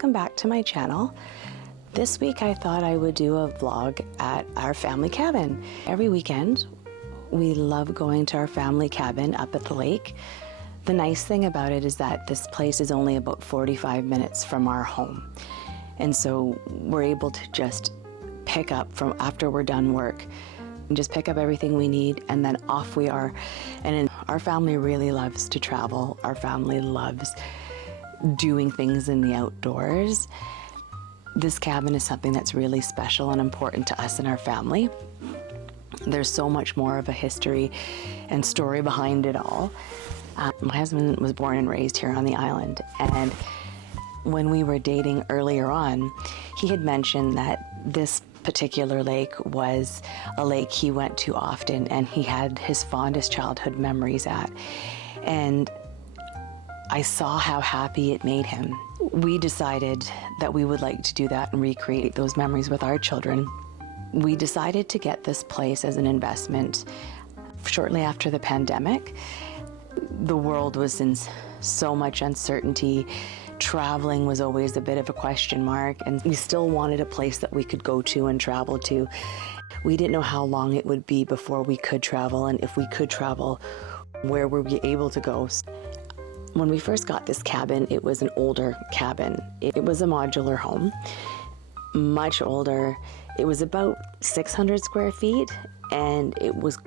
welcome back to my channel. This week I thought I would do a vlog at our family cabin. Every weekend we love going to our family cabin up at the lake. The nice thing about it is that this place is only about 45 minutes from our home. And so we're able to just pick up from after we're done work and just pick up everything we need, and then off we are. And our family really loves to travel. Our family loves doing things in the outdoors. This cabin is something that's really special and important to us and our family. There's so much more of a history and story behind it all. My husband was born and raised here on the island, and when we were dating earlier on, he had mentioned that this particular lake was a lake he went to often and he had his fondest childhood memories at. And I saw how happy it made him. We decided that we would like to do that and recreate those memories with our children. We decided to get this place as an investment shortly after the pandemic. The world was in so much uncertainty. Traveling was always a bit of a question mark, and we still wanted a place that we could go to and travel to. We didn't know how long it would be before we could travel, and if we could travel, where were we able to go? When we first got this cabin, it was an older cabin. It was a modular home, much older. It was about 600 square feet, and it was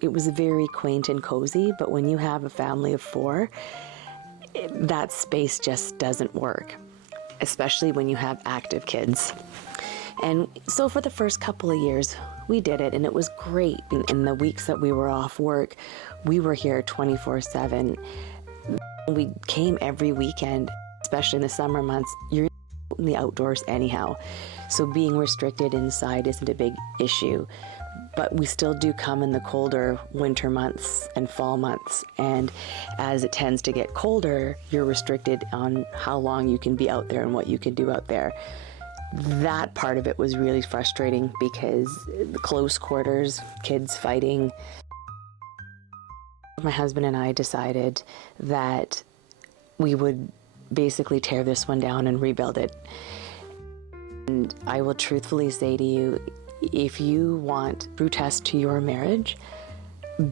very quaint and cozy, but when you have a family of 4, that space just doesn't work, especially when you have active kids. And so for the first couple of years, we did it, and it was great. In the weeks that we were off work, we were here 24/7. We came every weekend, especially in the summer months. You're in the outdoors anyhow, so being restricted inside isn't a big issue. But we still do come in the colder winter months and fall months, and as it tends to get colder, you're restricted on how long you can be out there and what you can do out there. That part of it was really frustrating because the close quarters, kids fighting. My husband and I decided that we would basically tear this one down and rebuild it. And I will truthfully say to you, if you want true test to your marriage,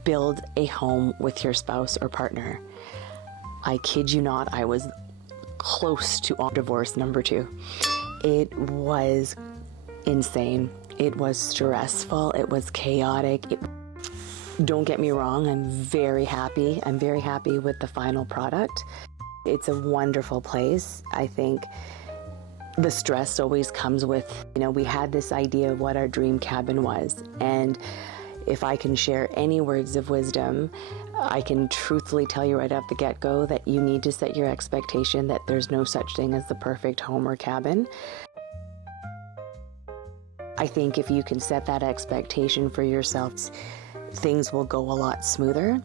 build a home with your spouse or partner. I kid you not, I was close to divorce number 2. It was insane. It was stressful. It was chaotic. Don't get me wrong, I'm very happy. I'm very happy with the final product. It's a wonderful place. I think the stress always comes with, we had this idea of what our dream cabin was. And if I can share any words of wisdom, I can truthfully tell you right off the get-go that you need to set your expectation that there's no such thing as the perfect home or cabin. I think if you can set that expectation for yourself, things will go a lot smoother.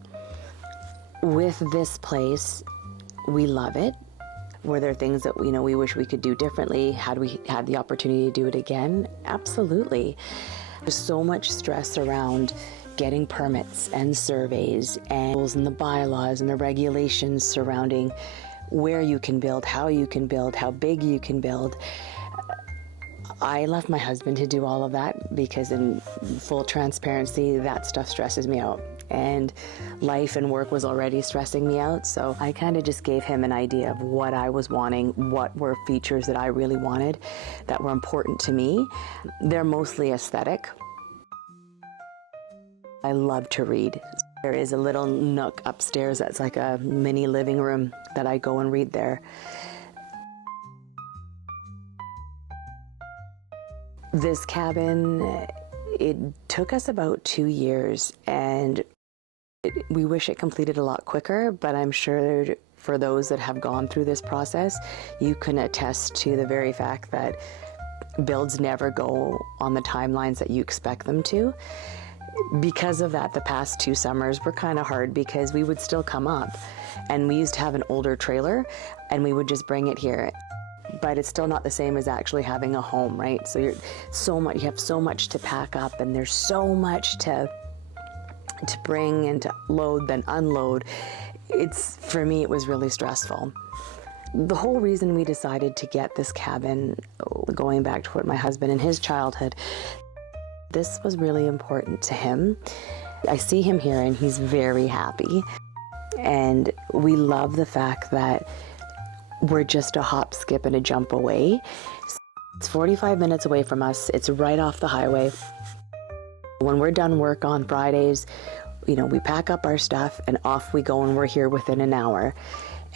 With this place, we love it. Were there things that we wish we could do differently? Had we had the opportunity to do it again? Absolutely. There's so much stress around getting permits and surveys and rules and the bylaws and the regulations surrounding where you can build, how big you can build. I left my husband to do all of that because, in full transparency, that stuff stresses me out. And life and work was already stressing me out, so I kind of just gave him an idea of what I was wanting, what were features that I really wanted that were important to me. They're mostly aesthetic. I love to read. There is a little nook upstairs that's like a mini living room that I go and read there. This cabin, it took us about 2 years, and we wish it completed a lot quicker, but I'm sure for those that have gone through this process, you can attest to the very fact that builds never go on the timelines that you expect them to. Because of that, the past 2 summers were kind of hard because we would still come up, and we used to have an older trailer, and we would just bring it here. But it's still not the same as actually having a home, right? So you have so much to pack up, and there's so much to bring and to load then unload. For me, it was really stressful. The whole reason we decided to get this cabin, going back to what my husband and his childhood, this was really important to him. I see him here and he's very happy. And we love the fact that we're just a hop, skip, and a jump away. It's 45 minutes away from us. It's right off the highway. When we're done work on Fridays, we pack up our stuff and off we go, and we're here within an hour.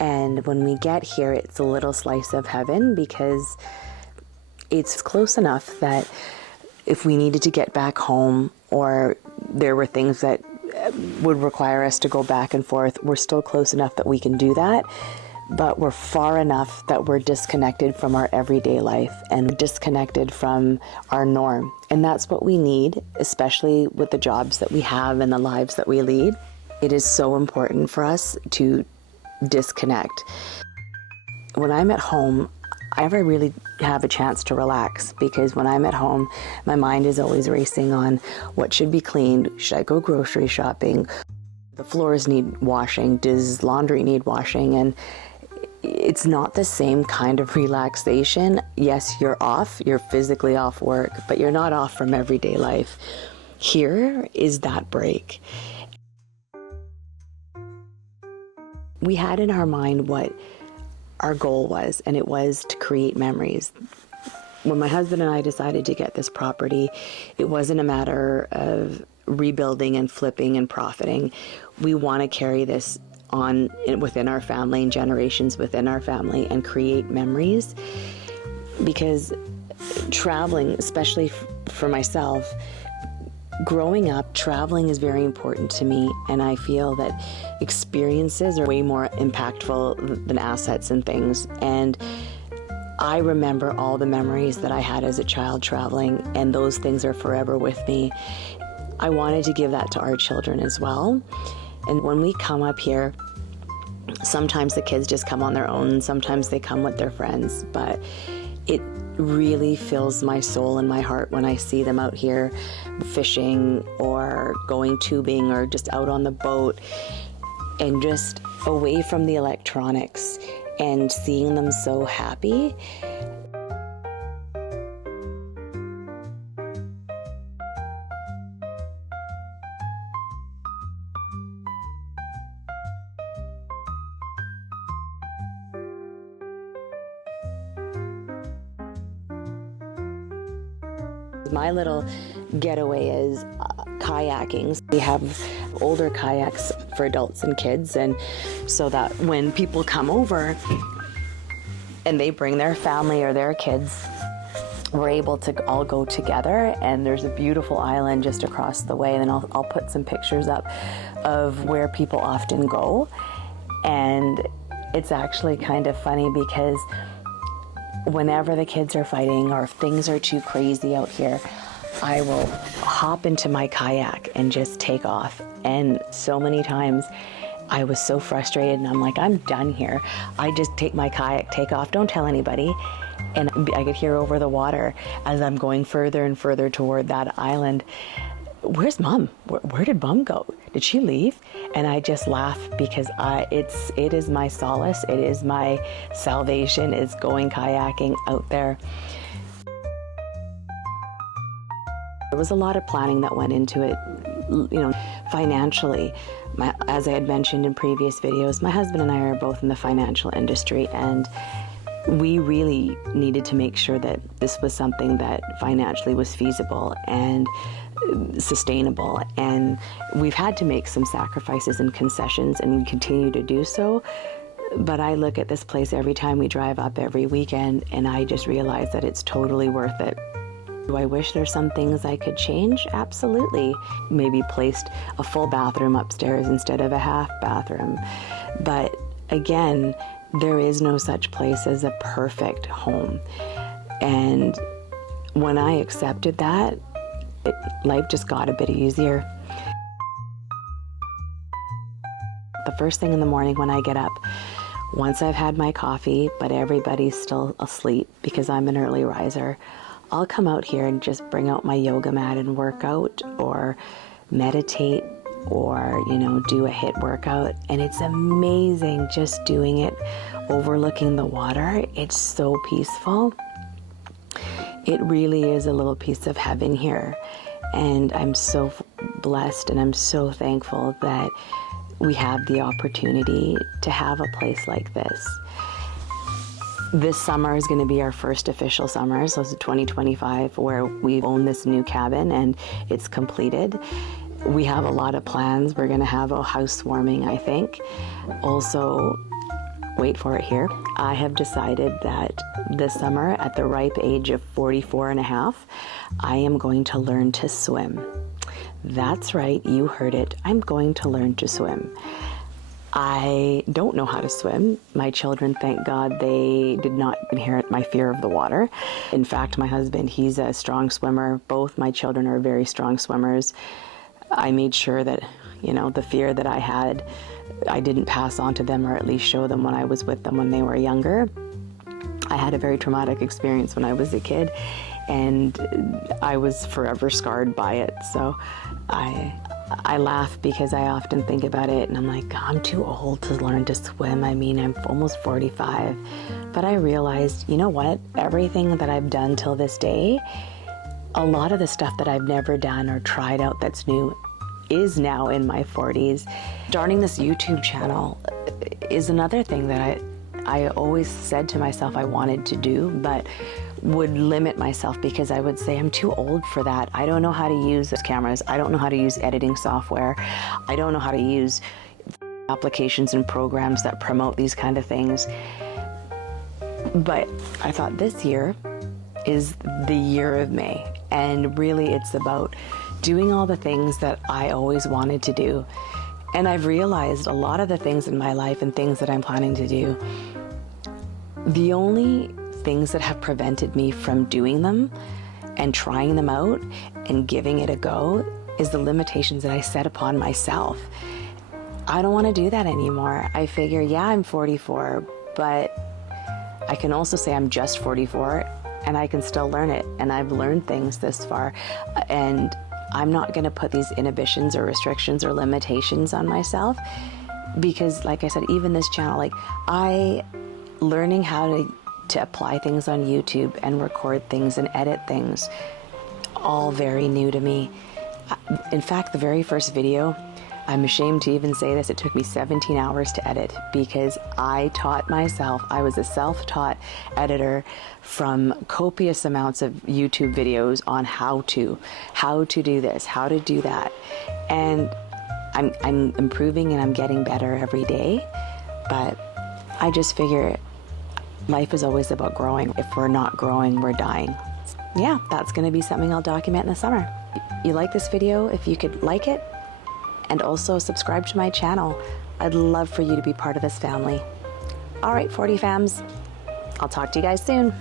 And when we get here, it's a little slice of heaven because it's close enough that if we needed to get back home or there were things that would require us to go back and forth, we're still close enough that we can do that. But we're far enough that we're disconnected from our everyday life and disconnected from our norm. And that's what we need, especially with the jobs that we have and the lives that we lead. It is so important for us to disconnect. When I'm at home, I never really have a chance to relax, because when I'm at home, my mind is always racing on what should be cleaned. Should I go grocery shopping? The floors need washing. Does laundry need washing? And it's not the same kind of relaxation. Yes, you're off, you're physically off work, but you're not off from everyday life. Here is that break. We had in our mind what our goal was, and it was to create memories. When my husband and I decided to get this property, it wasn't a matter of rebuilding and flipping and profiting. We want to carry this on within our family and generations within our family and create memories, because traveling, especially for myself, growing up, traveling is very important to me, and I feel that experiences are way more impactful than assets and things. And I remember all the memories that I had as a child traveling, and those things are forever with me. I wanted to give that to our children as well. And when we come up here, sometimes the kids just come on their own, sometimes they come with their friends, but it really fills my soul and my heart when I see them out here fishing or going tubing or just out on the boat and just away from the electronics and seeing them so happy. My little getaway is kayaking. We have older kayaks for adults and kids, and so that when people come over and they bring their family or their kids, we're able to all go together. And there's a beautiful island just across the way, and I'll put some pictures up of where people often go. And it's actually kind of funny because whenever the kids are fighting or if things are too crazy out here, I will hop into my kayak and just take off. And so many times I was so frustrated and I'm like, I'm done here. I just take my kayak, take off, don't tell anybody. And I could hear over the water as I'm going further and further toward that island, where's Mom? Where did Mom go? Did she leave? And I just laugh because it is my solace. It is my salvation, is going kayaking out there. There was a lot of planning that went into it, financially. As I had mentioned in previous videos, my husband and I are both in the financial industry, and we really needed to make sure that this was something that financially was feasible and sustainable. And we've had to make some sacrifices and concessions, and we continue to do so. But I look at this place every time we drive up every weekend, and I just realize that it's totally worth it. Do I wish there's some things I could change? Absolutely. Maybe placed a full bathroom upstairs instead of a half bathroom. But again, there is no such place as a perfect home. And when I accepted that, life just got a bit easier. The first thing in the morning when I get up, once I've had my coffee, but everybody's still asleep because I'm an early riser, I'll come out here and just bring out my yoga mat and work out or meditate. or, you know, do a HIIT workout. And it's amazing just doing it, overlooking the water. It's so peaceful. It really is a little piece of heaven here. And I'm so blessed and I'm so thankful that we have the opportunity to have a place like this. This summer is going to be our first official summer, so it's 2025, where we own this new cabin and it's completed. We have a lot of plans. We're going to have a housewarming, I think. Also, wait for it here, I have decided that this summer, at the ripe age of 44 and a half, I am going to learn to swim. That's right, you heard it. I'm going to learn to swim. I don't know how to swim. My children, thank God, they did not inherit my fear of the water. In fact, my husband, he's a strong swimmer. Both my children are very strong swimmers. I made sure that, you know, the fear that I had, I didn't pass on to them, or at least show them when I was with them when they were younger. I had a very traumatic experience when I was a kid, and I was forever scarred by it. So I laugh because I often think about it and I'm like, I'm too old to learn to swim. I mean, I'm almost 45. But I realized, you know what? Everything that I've done till this day, a lot of the stuff that I've never done or tried out that's new is now in my 40s. Starting this YouTube channel is another thing that I always said to myself I wanted to do, but would limit myself because I would say, I'm too old for that. I don't know how to use these cameras. I don't know how to use editing software. I don't know how to use applications and programs that promote these kind of things. But I thought this year is the year of May, and really it's about doing all the things that I always wanted to do. And I've realized a lot of the things in my life and things that I'm planning to do, the only things that have prevented me from doing them and trying them out and giving it a go is the limitations that I set upon myself. I don't want to do that anymore. I figure, yeah, I'm 44, but I can also say I'm just 44 and I can still learn it. And I've learned things this far, and I'm not going to put these inhibitions or restrictions or limitations on myself, because like I said, even this channel, like learning how to apply things on YouTube and record things and edit things, all very new to me. In fact, the very first video, I'm ashamed to even say this, it took me 17 hours to edit because I taught myself. I was a self-taught editor from copious amounts of YouTube videos on how to do this, how to do that. And I'm improving and I'm getting better every day, but I just figure life is always about growing. If we're not growing, we're dying. Yeah, that's going to be something I'll document in the summer. You like this video? If you could like it and also subscribe to my channel, I'd love for you to be part of this family. All right, 40 fams, I'll talk to you guys soon.